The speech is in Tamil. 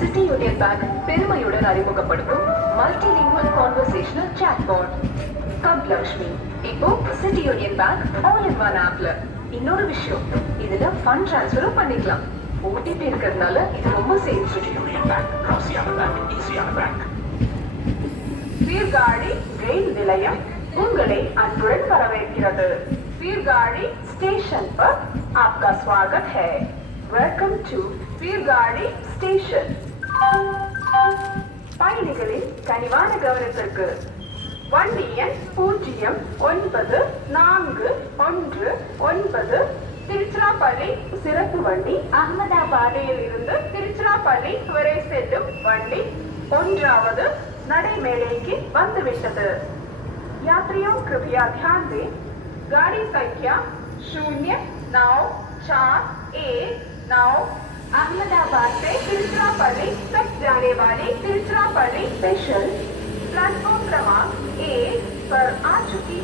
சிட்டி யூனியன் பேங்க் பெருமையுடன் அறிமுகப்படுத்தும் multilingual conversational chatbot CUB Lakshmi. இப்போ City Union Bank all in one ஆப்ல. இன்னொரு விஷயம், இதுல ஃபண்ட் ட்ரான்ஸ்ஃபரும் பண்ணிக்கலாம். ஓடிபி இருக்கிறதுனால இது ரொம்ப சேஃப். சிட்டி யூனியன் பேங்க் ராசியான பேங்க், ஈஸியான பேங்க். சீர்காழி ரயில் நிலையம் உங்களை அன்புடன் வரவேற்கிறது. சீர்காழி स्टेशन पर आपका स्वागत है. Welcome to Sirkazhi station. பயணிகளின் கனிவான கவனத்திற்கு வண்டி எண் 0941 திருச்சிராப்பள்ளி சிறப்பு வண்டி அகமதாபாத்தில் இருந்து திருச்சிராப்பள்ளி வரை செல்லும் வண்டி 1வது நடைமேடைக்கு வந்துவிட்டது. यात्रियों कृपया ध्यान दें, गाड़ी संख्या 0941 अहमदाबाद से तिरुचिरापल्ली तक जाने वाली तिरुचिरापल्ली स्पेशल प्लेटफॉर्म क्रमांक 1 पर आ चुकी